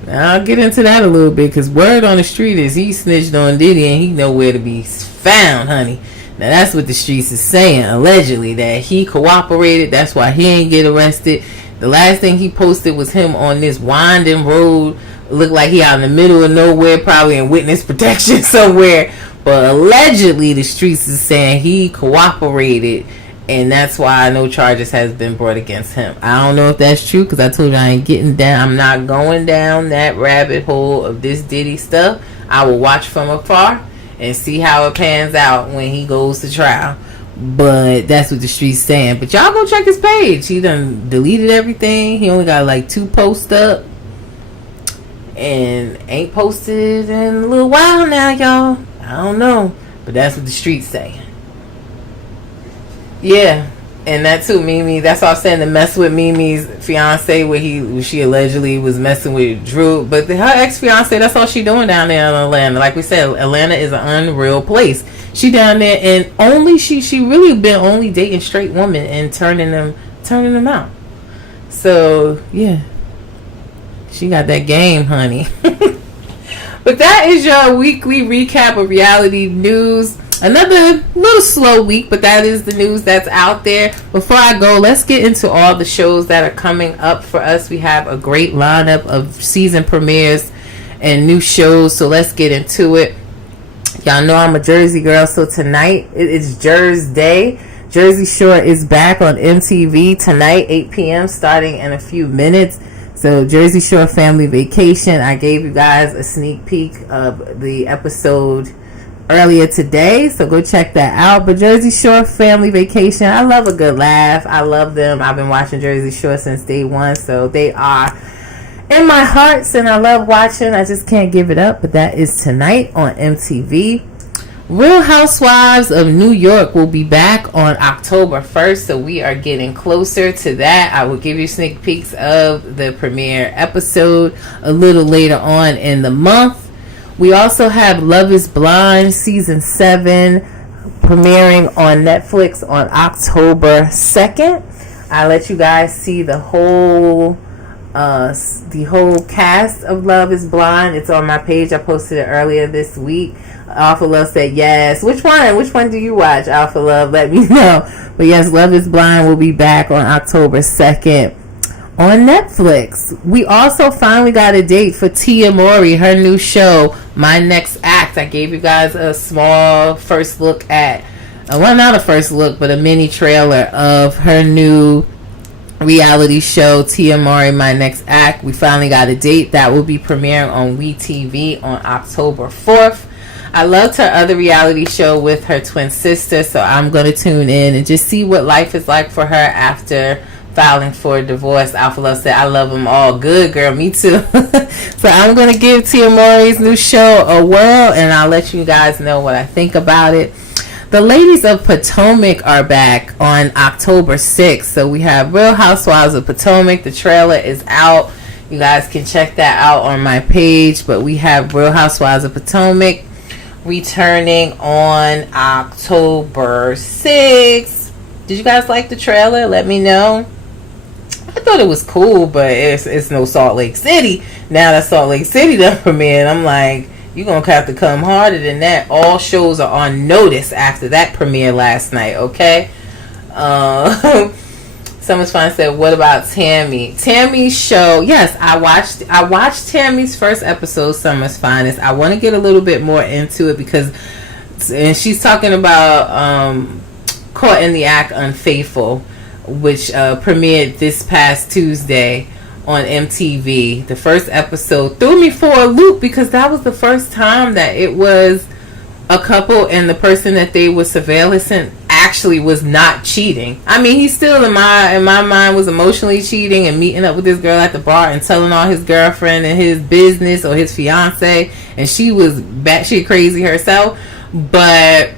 I'll get into that a little bit, because word on the street is he snitched on Diddy and he nowhere to be found, honey. Now that's what the streets is saying, allegedly, that he cooperated. That's why he ain't get arrested. The last thing he posted was him on this winding road. Looked like he out in the middle of nowhere, probably in witness protection somewhere. But allegedly the streets is saying he cooperated, and that's why no charges has been brought against him. I don't know if that's true, because I told you I ain't getting down. I'm not going down that rabbit hole of this Diddy stuff. I will watch from afar and see how it pans out when he goes to trial. But that's what the street's saying. But y'all go check his page. He done deleted everything. He only got like 2 posts up, and ain't posted in a little while now, y'all. I don't know, but that's what the street's saying. Yeah. And that too, Mimi. That's what I'm saying, to mess with Mimi's fiance, where she allegedly was messing with Drew. But her ex-fiance, that's all she doing down there in Atlanta. Like we said, Atlanta is an unreal place. She down there, and only she really been only dating straight women and turning them out. So yeah, she got that game, honey. But that is your weekly recap of reality news. Another little slow week, but that is the news that's out there. Before I go, let's get into all the shows that are coming up for us. We have a great lineup of season premieres and new shows, so let's get into it. Y'all know I'm a Jersey girl, so tonight it's Jersey Day. Jersey Shore is back on MTV tonight, 8 p.m., starting in a few minutes. So Jersey Shore Family Vacation, I gave you guys a sneak peek of the episode earlier today, so go check that out. But Jersey Shore Family Vacation, I love a good laugh. I love them. I've been watching Jersey Shore since day one, so they are in my hearts, and I love watching. I just can't give it up. But that is tonight on MTV. Real Housewives of New York will be back on October 1st, so we are getting closer to that. I will give you sneak peeks of the premiere episode a little later on in the month. We also have Love is Blind Season 7 premiering on Netflix on October 2nd. I let you guys see the whole cast of Love is Blind. It's on my page. I posted it earlier this week. Alpha Love said yes. Which one do you watch, Alpha Love? Let me know. But yes, Love is Blind will be back on October 2nd on Netflix. We also finally got a date for Tia Mowry, her new show, My Next Act. I gave you guys a small first look at, well, not a first look, but a mini trailer of her new reality show, Tia Mowry, My Next Act. We finally got a date. That will be premiering on WeTV on October 4th. I loved her other reality show with her twin sister, so I'm going to tune in and just see what life is like for her after filing for divorce. Alpha Love said, I love them all. Good, girl. Me too. So I'm going to give Tia Mowry's new show a whirl, and I'll let you guys know what I think about it. The Ladies of Potomac are back on October 6th. So we have Real Housewives of Potomac. The trailer is out. You guys can check that out on my page. But we have Real Housewives of Potomac. returning on October 6th. Did you guys like the trailer? Let me know. I thought it was cool, but it's no Salt Lake City. Now that Salt Lake City done premiered, I'm like, you're going to have to come harder than that. All shows are on notice after that premiere last night, okay? Someone's fine said, what about Tammy? Tammy's show, yes, I watched Tammy's first episode, Summer's Finest. I want to get a little bit more into it because, and she's talking about Caught in the Act Unfaithful, which premiered this past Tuesday on MTV. The first episode threw me for a loop because that was the first time that it was a couple and the person that they were surveillancing actually was not cheating. I mean, he still in my mind was emotionally cheating and meeting up with this girl at the bar and telling all his girlfriend and his business or his fiance, and she was batshit crazy herself. But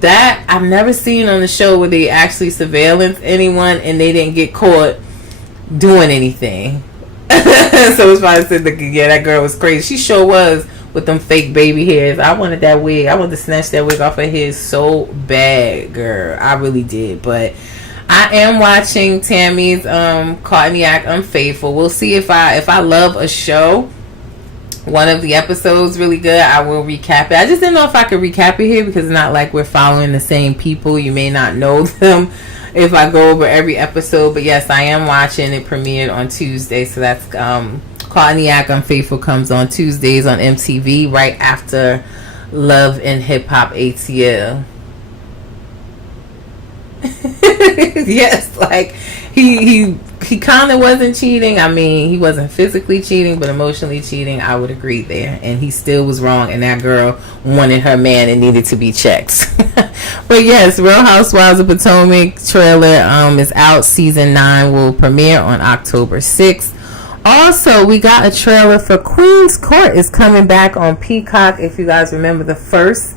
that I've never seen on the show where they actually surveillance anyone and they didn't get caught doing anything. So it's why I said, yeah, that girl was crazy. She sure was with them fake baby hairs. I wanted that wig. I wanted to snatch that wig off her head so bad, girl. I really did. But I am watching Tammy's Caught in the Act Unfaithful. We'll see if I love a show. One of the episodes really good, I will recap it. I just didn't know if I could recap it here because it's not like we're following the same people. You may not know them if I go over every episode. But yes, I am watching. It premiered on Tuesday. So that's Caught in the Act Unfaithful comes on Tuesdays on MTV right after Love and Hip Hop ATL. Yes, like he kind of wasn't cheating. I mean, he wasn't physically cheating, but emotionally cheating. I would agree there. And he still was wrong. And that girl wanted her man and needed to be checked. But yes, Real Housewives of Potomac trailer is out. Season 9 will premiere on October 6th. Also, we got a trailer for Queen's Court is coming back on Peacock. If you guys remember the first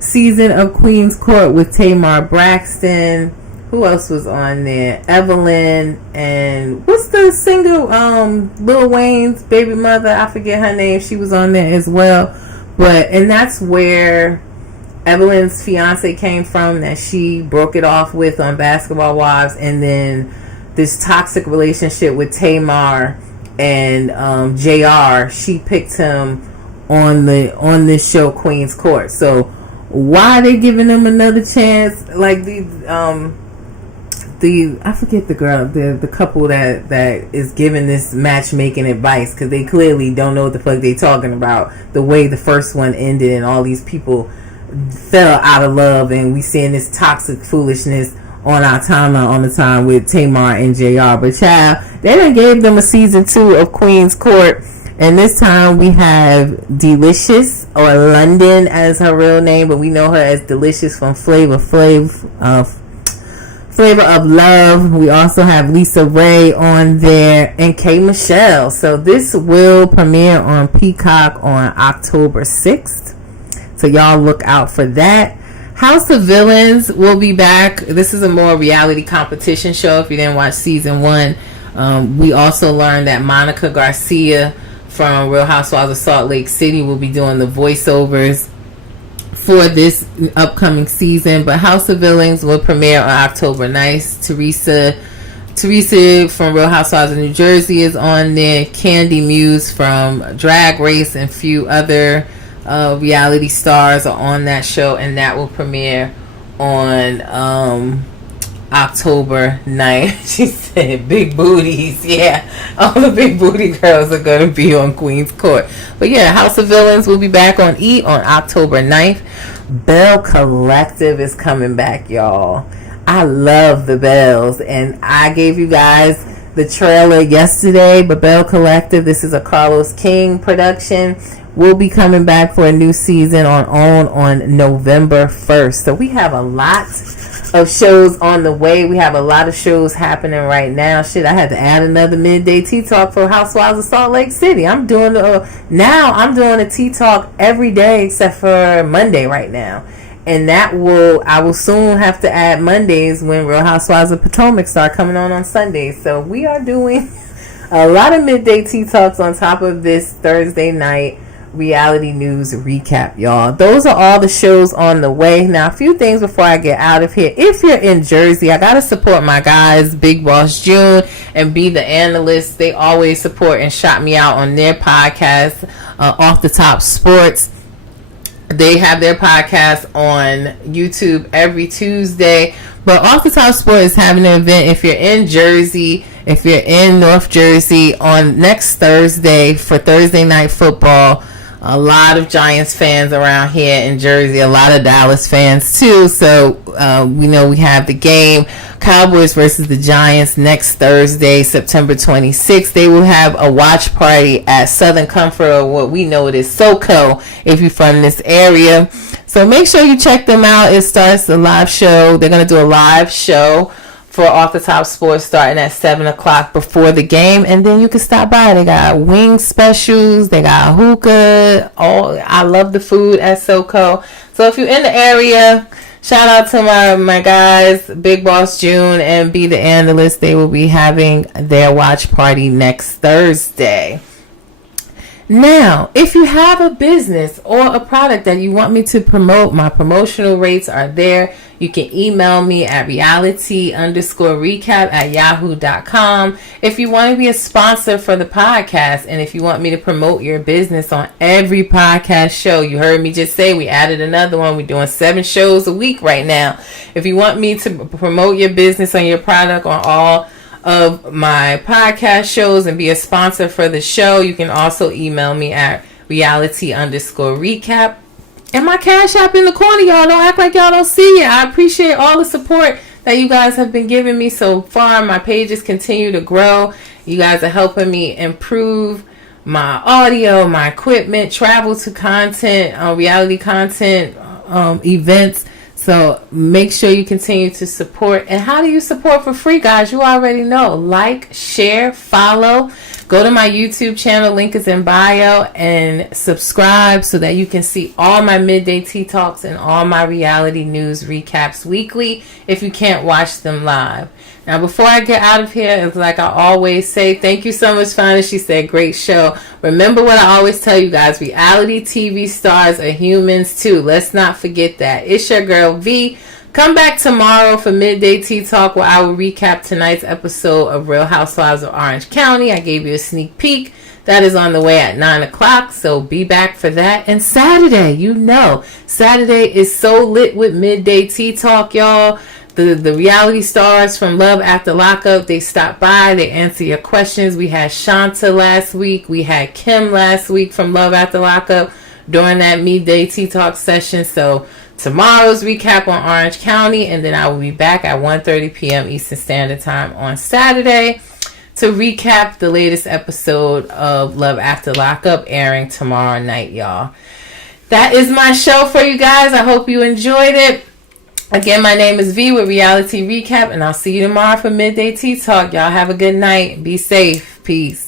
season of Queen's Court with Tamar Braxton. Who else was on there? Evelyn and what's the singer? Lil Wayne's baby mother. I forget her name. She was on there as well. And that's where Evelyn's fiance came from, that she broke it off with on Basketball Wives, and then this toxic relationship with Tamar and JR. She picked him on this show Queen's Court. So why are they giving them another chance? Like I forget the girl, the couple that is giving this matchmaking advice, because they clearly don't know what the fuck they talking about. The way the first one ended and all these people fell out of love, and we seeing this toxic foolishness on our timeline all the time with Tamar and JR. But child, they done gave them a season 2 of Queen's Court, and this time we have Delicious, or London as her real name, but we know her as Delicious from Flavor of Love. We also have Lisa Ray on there and K Michelle. So this will premiere on Peacock on October 6th. So y'all look out for that. House of Villains will be back. This is a more reality competition show if you didn't watch season 1. We also learned that Monica Garcia from Real Housewives of Salt Lake City will be doing the voiceovers for this upcoming season. But House of Villains will premiere on October 9th. Teresa from Real Housewives of New Jersey is on there. Candy Muse from Drag Race and a few other reality stars are on that show, and that will premiere on October 9th. She said big booties. Yeah, all the big booty girls are going to be on Queen's Court. But yeah, House of Villains will be back on E! On October 9th. Bell Collective is coming back, y'all. I love the Bells, and I gave you guys the trailer yesterday. But Bell Collective, this is a Carlos King production, will be coming back for a new season on November 1st. So we have a lot of shows on the way. We have a lot of shows happening right now. Shit, I had to add another midday tea talk for Housewives of Salt Lake City. I'm doing a tea talk every day except for Monday right now. And I will soon have to add Mondays when Real Housewives of Potomac start coming on Sundays. So we are doing a lot of midday tea talks on top of this Thursday night Reality News Recap, y'all. Those are all the shows on the way. Now, a few things before I get out of here. If you're in Jersey, I got to support my guys, Big Boss June and Be the Analyst. They always support and shout me out on their podcast, Off the Top Sports. They have their podcast on YouTube every Tuesday. But Off the Top Sport is having an event if you're in Jersey, if you're in North Jersey, on next Thursday for Thursday Night Football. A lot of Giants fans around here in Jersey, a lot of Dallas fans too. So we know we have the game, Cowboys versus the Giants, next Thursday, September 26th. They will have a watch party at Southern Comfort, or what we know it is SoCo, if you're from this area. So make sure you check them out. It starts a live show. They're going to do a live show for Off the Top Sports starting at 7 o'clock before the game. And then you can stop by. They got wing specials. They got hookah. I love the food at SoCo. So if you're in the area, shout out to my guys, Big Boss June and Be the Analyst. They will be having their watch party next Thursday. Now, if you have a business or a product that you want me to promote, my promotional rates are there. You can email me at reality_recap@yahoo.com. If you want to be a sponsor for the podcast, and if you want me to promote your business on every podcast show, you heard me just say we added another one. We're doing 7 shows a week right now. If you want me to promote your business on your product on all of my podcast shows and be a sponsor for the show, you can also email me at reality_recap. And my Cash App in the corner, y'all. Don't act like y'all don't see it. I appreciate all the support that you guys have been giving me so far. My pages continue to grow. You guys are helping me improve my audio, my equipment, travel to content, reality content, events. So make sure you continue to support. And how do you support for free, guys? You already know. Like, share, follow. Go to my YouTube channel. Link is in bio. And subscribe so that you can see all my Midday Tea Talks and all my reality news recaps weekly if you can't watch them live. Now, before I get out of here, it's like I always say, thank you so much, Fana. She said, great show. Remember what I always tell you guys, reality TV stars are humans too. Let's not forget that. It's your girl, V. Come back tomorrow for Midday Tea Talk, where I will recap tonight's episode of Real Housewives of Orange County. I gave you a sneak peek. That is on the way at 9 o'clock, so be back for that. And Saturday, Saturday is so lit with Midday Tea Talk, y'all. The reality stars from Love After Lockup, they stop by, they answer your questions. We had Shanta last week. We had Kim last week from Love After Lockup during that Midday Tea Talk session. So tomorrow's recap on Orange County, and then I will be back at 1:30 p.m. Eastern Standard Time on Saturday to recap the latest episode of Love After Lockup, airing tomorrow night, y'all. That is my show for you guys. I hope you enjoyed it. Again, my name is V with Reality Recap, and I'll see you tomorrow for Midday Tea Talk. Y'all have a good night. Be safe. Peace.